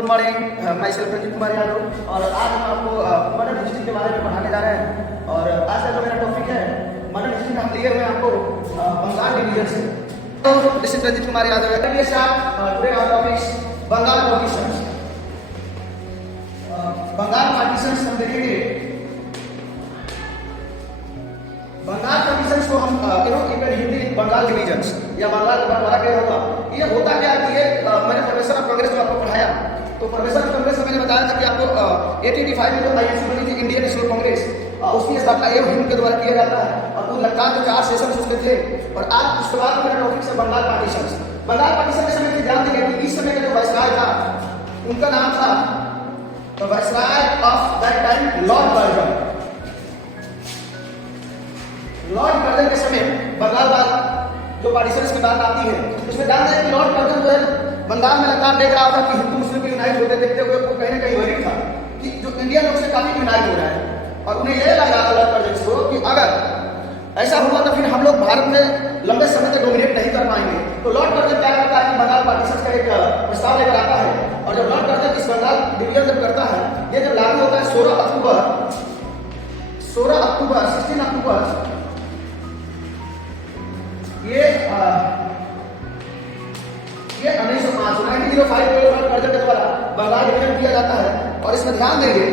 Good morning, मैं self Ranjit Kumar Yadav और आज हम आपको मर्डर हिस्ट्री के बारे में पढ़ाने जा रहे हैं। और आज का जो मेरा टॉपिक है मर्डर हिस्ट्री में हम लिए हुए आपको बंगाल डिवीजन से। तो this is Ranjit Kumar Yadav. Today our topics Bengal partitions. Bengal partitions हम देखेंगे। बंगाल पार्टीशंस को हम हिंदी बंगाल डिवीजन्स या बंगाल का बंटवारा क्या होगा, ये होता क्या कि ये मैंने प्रोफेसर ऑफ कांग्रेस को आपको पढ़ाया। तो प्रोफेसर ऑफ कांग्रेस में मैंने बताया था कि आपको 1885 में जो आईएनसी बनी थी इंडियन नेशनल कांग्रेस, उसकी स्थापना एवं हिंद के द्वारा किया जाता है और कुल लगातार जो 4 सेशन उसके थे। और आज उसके बाद मेरा टॉपिक है बंगाल पार्टीशंस। बंगाल पार्टीशन के समय ध्यान देंगे कि इस समय का जो वायसराय था उनका नाम था viceroy of that time Lord Curzon. Lord Curzon के समय बंगाल जो पार्टीशंस की बात आती है उसमें ध्यान दें कि लॉर्ड कर्जन जो है बंगाल में लगातार देख रहा था कि हिंदू मुस्लिम यूनाइट होते देखते हुए वो कहीं ना कहीं वरी था कि जो इंडियन लोग से काफी यूनाइट हो रहा है। और उन्हें यह लगा लॉर्ड कर्जन को कि अगर ऐसा हुआ तो फिर हम लोग भारत में लंबे समय तक डोमिनेट नहीं कर पाएंगे। तो लॉर्ड कर्जन क्या करता है कि बंगाल पार्टीशंस का एक प्रस्ताव लेकर आता है। और जब लॉर्ड कर्जन इस बंगाल डिवीजन जब करता है, ये जब लागू होता है 16 अक्टूबर 16 अक्टूबर ये 1905 को लॉर्ड कर्जन के द्वारा बंगाल डिवीजन किया जाता है। और इसमें ध्यान देंगे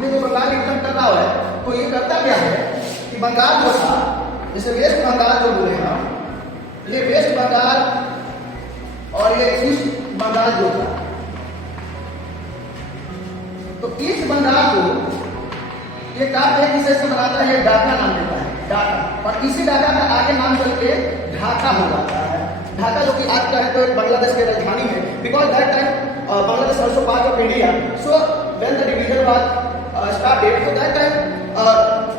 ये जो बंगाल डिवीजन कर रहा है तो ये करता क्या है कि बंगाल जो था, जैसे वेस्ट बंगाल जो बोले हैं, ये वेस्ट बंगाल और ये ईस्ट बंगाल जो था, तो ईस्ट बंगाल को ये काट है किसे से बनाता है, ये ढाका नाम देता है, ढाका। और इसी ढाका का आगे नाम चल के ढाका हो जाता है। ढाका जो कि आज का है तो एक बांग्लादेश की राजधानी है। Because that time Bangladesh also part of India, so when the division was started, so that time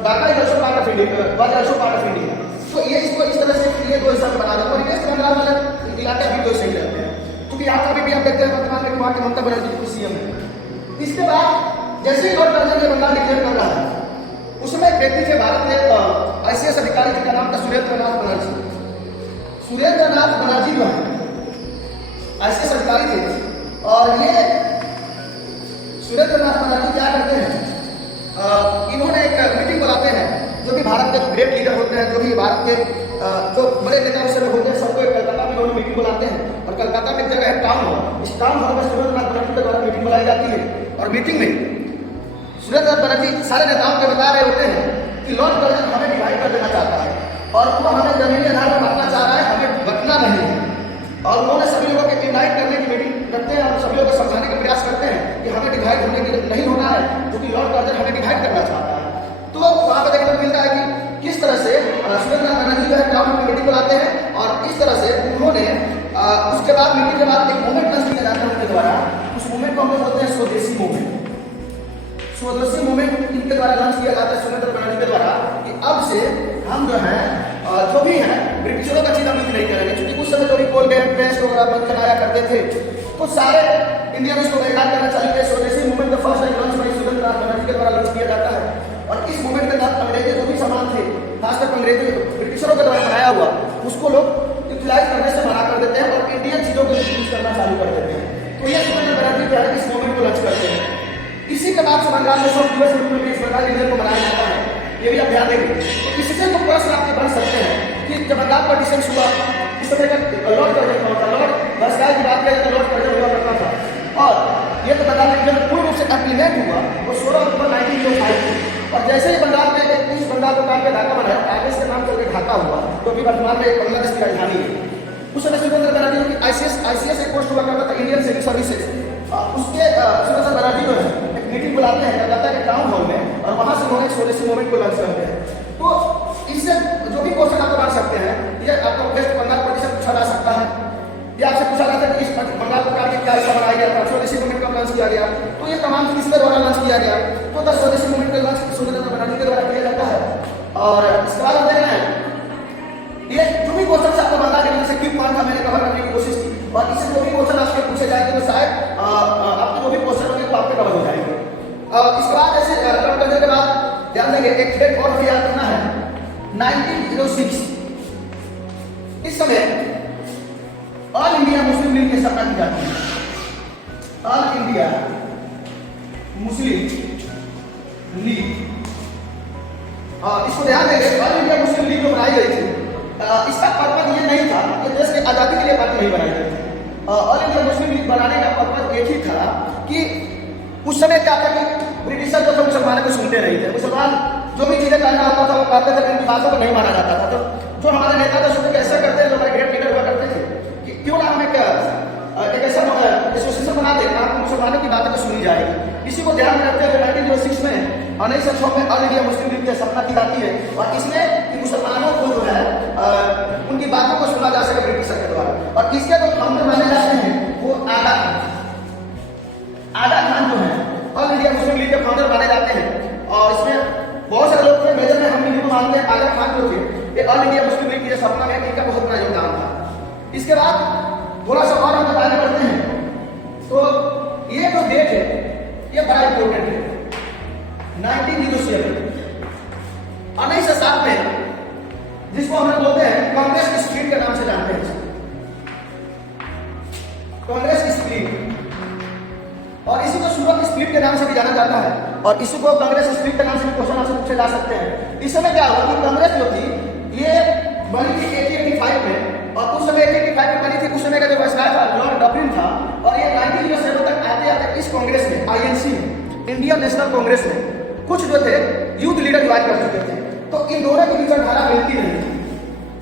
Dhaka is also part of India, was also part of India. So ये इसको इस तरह से ये दो हिस्सा में बना दिया। और वेस्ट बंगाल वाले इलाके भी दो सही रहते हैं क्योंकि यहाँ पर भी आप देखते हैं वर्तमान में वहाँ के ममता बनर्जी की सीएम है। इसके बाद जैसे ही लॉर्ड कर्जन बंगाल डिक्लेयर कर रहा है उसमें एक व्यक्ति थे भारत के आईसीएस अधिकारी जिनका नाम था सुरेंद्रनाथ बनर्जी। सुरेंद्रनाथ बनर्जी जो है आईसीएस अधिकारी थे। और ये सुरेंद्रनाथ बनर्जी क्या करते हैं, इन्होंने एक मीटिंग बुलाते हैं। जो भी भारत के जो ग्रेट लीडर होते हैं, जो भी भारत के जो बड़े नेता उस समय होते हैं, सबको कलकत्ता में इन्होंने मीटिंग बुलाते हैं। और कलकत्ता में एक जगह है टाउन हॉल, इस टाउन हॉल में सुरेंद्रनाथ बनर्जी के द्वारा मीटिंग बुलाई जाती है। और मीटिंग में सुरेंद्रनाथ बनर्जी सारे नेताओं को बता रहे होते हैं कि लॉर्ड कर्जन हमें डिवाइड कर देना चाहता है और वो हमें जमीनी आधार पर बांटना चाह रहा है, हमें बंटना नहीं है। और उन्होंने सभी लोगों को यूनाइट करने की मीटिंग करते हैं और सभी लोगों को समझाने का प्रयास करते हैं कि हमें डिवाइड होने की नहीं होना है, क्योंकि लॉर्ड कर्जन हमें डिवाइड करना चाहता है। तो वहाँ पर देखने को मिलता है कि किस तरह से सुरेंद्रनाथ बनर्जी जो है टाउन में मीटिंग बुलाते हैं और इस तरह से उन्होंने उसके बाद मीटिंग के बाद एक मूवमेंट लॉन्च किया जाता है उनके द्वारा। उस मूवमेंट को हम लोग बोलते हैं स्वदेशी मूवमेंट। स्वदेशी मूवमेंट इनके द्वारा लॉन्च किया जाता है सुरेंद्रनाथ बनर्जी के द्वारा कि अब से हम जो है जो भी है ब्रिटिशरों का चीज हम यूज नहीं करेंगे। क्योंकि उस समय जो भी कोल गैस पेस्ट वगैरह बंद कराया करते थे तो सारे इंडियन को बैकआउट करना चाहिए। स्वदेशी मूवमेंट का first launch by Surendranath Banerjee के द्वारा लॉन्च किया जाता है। और इस मूवमेंट के तहत अंग्रेजी जो भी सामान थे, खासकर अंग्रेजी ब्रिटिशरों के द्वारा बनाया हुआ, उसको लोग यूटिलाइज करने से मना कर देते हैं और इंडियन चीजों को यूज करना चालू कर देते हैं। तो ये सुरेंद्रनाथ बनर्जी जो है इस मूवमेंट को लॉन्च करते हैं। इसी के बाद से बंगाल में सब दिवस में इस बंगाल डिवीजन को मनाया जाता है। ये भी आप ध्यान देंगे। तो इससे तो प्रश्न आपके बन सकते हैं कि जब बंगाल पार्टीशन हुआ उस समय का लॉर्ड कर्जन कौन था। लॉर्ड वायसराय की बात करें तो लॉर्ड कर्जन हुआ करता था। और ये तो बंगाल डिवीजन पूर्ण रूप से इम्प्लीमेंट हुआ वो 16 अक्टूबर 1905 को। और जैसे ही बंगाल में इस बंगाल को काट के ढाका बनाया, आगे से नाम चल के ढाका हुआ, जो भी वर्तमान में बांग्लादेश की राजधानी है। उस समय सुरेंद्रनाथ बनर्जी की आईसीएस एक पोस्ट हुआ करता था, इंडियन सिविल सर्विसेज। उसके सुरेंद्रनाथ बनर्जी जो है एक मीटिंग बुलाते हैं कलकत्ता के टाउन हॉल में और वहां से उन्होंने स्वदेशी मूवमेंट को लॉन्च करते हैं। तो इससे जो भी क्वेश्चन आपको बन सकते हैं, ये आपको वेस्ट बंगाल पार्टीशन पूछा जा सकता है या आपसे पूछा जाता है कि इस बंगाल को काट के क्या हिस्सा बनाया गया था, स्वदेशी मूवमेंट कब लॉन्च किया गया। तो ये तमाम किसके द्वारा लॉन्च किया गया, तो द स्वदेशी मूवमेंट का लॉन्च सुरेंद्रनाथ बनर्जी के द्वारा किया जाता है। और इसके बाद हम देख रहे हैं ये जो भी क्वेश्चन आपको बंगाल डिवीजन से क्यों पॉइंट था मैंने कवर करने की कोशिश की। और इससे जो भी क्वेश्चन आपसे पूछे जाएंगे तो शायद आपके जो भी क्वेश्चन होंगे तो आपके कवर हो जाएंगे। इसके बाद जैसे लॉर्ड कर्जन के बाद ध्यान देंगे एक डेट और याद करना है 1906। इस समय ऑल इंडिया मुस्लिम लीग की स्थापना की जाती है। All India Muslim league. इसको ध्यान देंगे, ऑल इंडिया मुस्लिम लीग जो बनाई गई थी, इसका पर्पज ये नहीं था कि देश की आज़ादी के लिए पार्टी नहीं बनाई गई थी। ऑल इंडिया मुस्लिम लीग बनाने का पर्पज एक ही था कि उस समय क्या था कि ब्रिटिशर जो थे मुसलमानों को सुनते नहीं थे। मुसलमान जो भी चीज़ें करना होता था वो करते थे, लेकिन बातों को नहीं माना जाता था। तो जो हमारे नेता थे सोचते कैसे करते हैं, जो हमारे ग्रेट लीडर हुआ करते थे कि क्यों ना हम एक ऐसा एसोसिएशन बना दें जहाँ मुसलमानों की बातें तो सुनी जाएगी। इसी को ध्यान में रखते हुए 1906 में 1906 में ऑल इंडिया मुस्लिम लीग की स्थापना की जाती है और इसमें कि मुसलमानों को जो है उनकी बातों को सुना जा सके ब्रिटिशर के द्वारा। और इसके जो फाउंडर माने जाते हैं वो आगा खान जो है ऑल इंडिया मुस्लिम लीग के फाउंडर माने जाते हैं। और इसमें बहुत सारे लोग थे, मेजर में हम भी मानते हैं आगा खान जो थे ये ऑल इंडिया मुस्लिम लीग की स्थापना में इनका बहुत बड़ा योगदान था। इसके बाद थोड़ा सा और हम बताने पड़ते हैं तो ये जो डेट है ये बड़ा इंपॉर्टेंट है। 1907 1907 में, जिसको हम लोग बोलते हैं कांग्रेस की स्प्लिट के नाम से जानते हैं, कांग्रेस की स्प्लिट, और इसी को सूरत स्प्लिट के नाम से भी जाना जाता है और इसी को कांग्रेस स्प्लिट के नाम से भी क्वेश्चन आपसे पूछे जा सकते हैं। इस समय क्या हुआ कि कांग्रेस जो थी ये बनी थी 1885 में, और उस समय 1885 में बनी थी। उस समय का जो वायसराय था लॉर्ड डफरिन था, और ये 1907 तक आते आते इस कांग्रेस में, आईएनसी इंडियन नेशनल कांग्रेस में कुछ जो थे यूथ लीडर ज्वाइन कर चुके थे, तो इन दोनों की विचारधारा मिलती नहीं थी।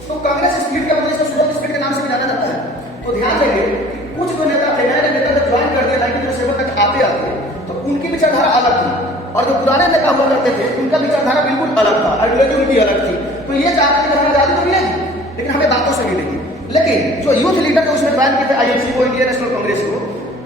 तो कांग्रेस स्प्लिट का मतलब इसको सूरत स्प्लिट के नाम से भी जाना जाता है। तो ध्यान देंगे कुछ जो नेता थे, नए नेता जब ज्वाइन कर दिया 1907 तक आते आते, तो उनकी विचारधारा अलग थी, और जो पुराने नेता हुआ करते थे उनका विचारधारा बिल्कुल अलग था, आइडियोलॉजी उनकी अलग थी। तो ये चाहते थे कि हमें आजादी तो मिलेगी लेकिन हमें बातों से मिलेगी। लेकिन जो यूथ लीडर जो उसमें ज्वाइन किए थे आईएनसी को, इंडियन नेशनल कांग्रेस को,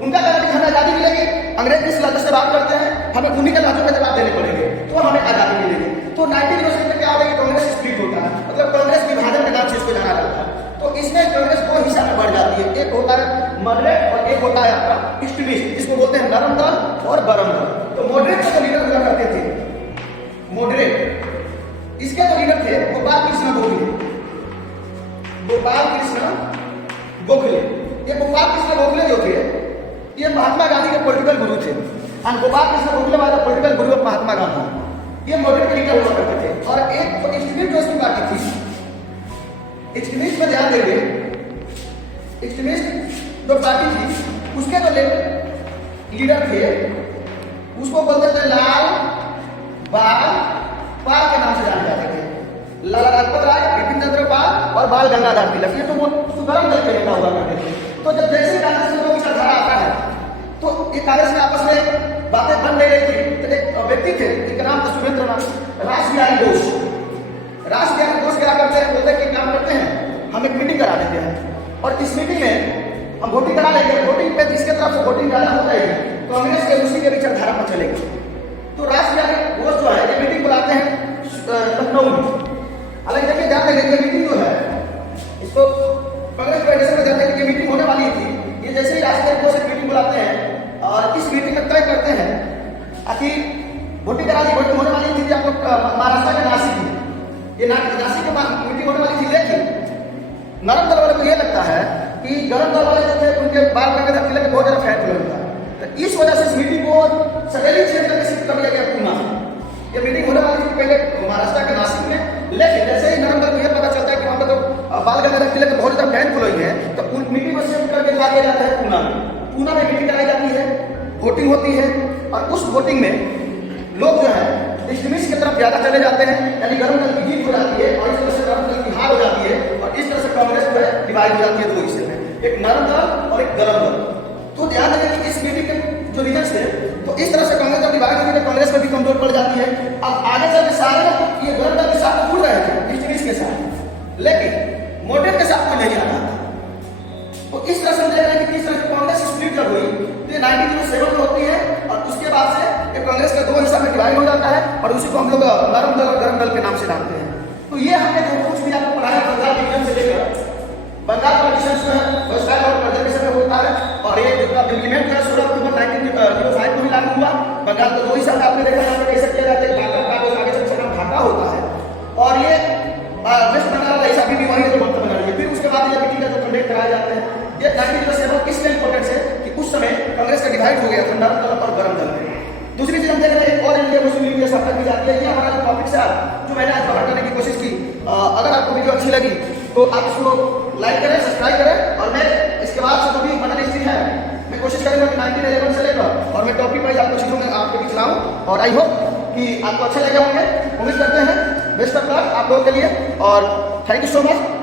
उनका कहना कि हमें आजादी मिलेगी, अंग्रेज किस लहजे से बात करते हैं, हमें उन्हीं के लहजों में जवाब देने पड़ेंगे तो हमें आजादी मिलेगी। तो 1907 में क्या होता है कि कांग्रेस स्प्लिट होता है, मतलब कांग्रेस विभाजन के नाम से इसको जाना जाता है। तो इसमें कांग्रेस दो हिस्सा में बढ़ जाती है, एक होता है मॉडरेट और एक होता है आपका एक्सट्रीमिस्ट, जिसको बोलते हैं नरम दल और गरम दल। तो मॉडरेट के जो लीडर हुआ करते थे, मॉडरेट, इसके जो लीडर थे गोपाल कृष्ण गोखले। गोपाल कृष्ण गोखले, ये गोपाल कृष्ण गोखले जो थे ये महात्मा गांधी के पॉलिटिकल गुरु थे। और गोपाल कृष्ण गोखले वाला political Guru of Mahatma Gandhi, ये मॉडरेट के लीडर हुआ करते थे। और एक तो एक्सट्रीमिस्ट जो इसकी पार्टी थी, एक्सट्रीमिस्ट में ध्यान देंगे, एक्सट्रीमिस्ट जो पार्टी थी उसके जो लीडर थे उसको बोलते थे लाल बाल पाल के नाम से जाने जाते थे। लाला लाजपत राय, बिपिन चंद्र पाल और बाल गंगाधर तिलक, ये तो वो सुगम दल के नेता हुआ करते थे। तो जब जैसे कांग्रेस में विचारधारा आता है तो ये कांग्रेस में आपस में बातें बन नहीं रही थी। तो एक व्यक्ति थे जिनका नाम था सुरेंद्र नाथ रासबिहारी घोष। रासबिहारी घोष क्या करते हैं, बोलते हैं कि काम करते हैं, हम एक मीटिंग करा देते हैं और इस मीटिंग में हम वोटिंग करा लेंगे। वोटिंग पे जिसके तरफ से वोटिंग ज्यादा हो जाएगी कांग्रेस के उसी के विचारधारा पर चलेगी। तो रासबिहारी घोष जो है ये मीटिंग बुलाते हैं लखनऊ में। हालांकि देखिए ध्यान देंगे ये मीटिंग जो है इसको कांग्रेस फेडरेशन में जानते हैं कि ये मीटिंग होने वाली थी। ये जैसे ही रासबिहारी घोष एक मीटिंग बुलाते हैं और इस मीटिंग में तय करते हैं कि वोटिंग करा दी, वोटिंग होने वाली थी आपको महाराष्ट्र के नासिक में, ये नासिक में मीटिंग होने वाली थी। लेकिन नरम दल वाले को यह लगता है कि गरम दल वाले जो थे उनके बाल गंगाधर तिलक बहुत ज्यादा फैट हुआ था। तो इस वजह से इस मीटिंग को सकेली क्षेत्र में शिफ्ट कर दिया गया पूना। ये मीटिंग होने वाली थी पहले महाराष्ट्र के नासिक में, लेकिन जैसे ही नरम दल को यह पता चलता है कि वहां पर तो बाल गंगाधर तिलक बहुत ज्यादा फैट हुई है तो उन मीटिंग को शिफ्ट करके ला दिया जाता है पूना में। पूना में मीटिंग कराई जाती है, वोटिंग होती है और उस वोटिंग में लोग जो है एक्सट्रीमिस्ट की तरफ ज्यादा चले जाते हैं, यानी गरम दल की जीत हो जाती है और इस तरह से गरम दल की हार हो जाती है और इस तरह से कांग्रेस जो है डिवाइड हो जाती है दो हिस्से में, एक नरम दल और एक गरम दल। तो ध्यान दें कि इस मीटिंग के जो रीजन्स थे तो इस तरह से कांग्रेस जब डिवाइड होती है कांग्रेस में भी कमजोर पड़ जाती है। अब आगे चल के सारे लोग ये गरम दल के साथ जुड़ रहे थे एक्सट्रीमिस्ट के साथ, लेकिन मॉडरेट के साथ कोई नहीं आ रहा था। तो इस तरह से हम देख रहे हैं कि किस तरह से कांग्रेस स्प्लिट जब हुई तो 1907 में होती है और उसके बाद से कांग्रेस का दो हिस्सा में डिवाइड हो जाता है और उसी को हम लोग नरम दल और गरम दल के नाम से जानते हैं। तो ये हमने जो कुछ भी आपको पढ़ाया बंगाल डिवीजन से लेकर बंगाल पार्टीशन जो है व्यवस्था और कंजर्वेशन में होता है और ये जो इम्प्लीमेंट है 16 अक्टूबर 1905 को ही लागू हुआ। बंगाल को दो हिस्सा में आपने देखा यहाँ पे कैसे किया जाता है, आगे से घाटा होता है और ये वेस्ट बंगाल ऐसा भी वही है जो वक्त बना रही है। फिर उसके बाद ये मीटिंग जो कंडक्ट कराए जाते हैं। ये 1907 इसलिए इंपॉर्टेंट है कि उस समय कांग्रेस का डिवाइड हो गया, ठंडा दल और गर्म दल। दूसरी चीज हम देख रहे हैं, एक और इंडिया मुस्लिम लीग ये सफर की जाती है। ये हमारा जो टॉपिक है जो मैंने आज कवर करने की कोशिश की, अगर आपको वीडियो अच्छी लगी तो आप इसको लाइक करें, सब्सक्राइब करें, और मैं इसके बाद से जो भी मदद हिस्ट्री है मैं कोशिश करूंगा कि 1911 से लेकर और मैं टॉपिक वाइज आपको चीज़ों में आपके बीच लाऊं, और आई होप कि आपको अच्छे लगे होंगे। उम्मीद करते हैं बेस्ट ऑफ लक आप लोगों के लिए, और थैंक यू सो मच।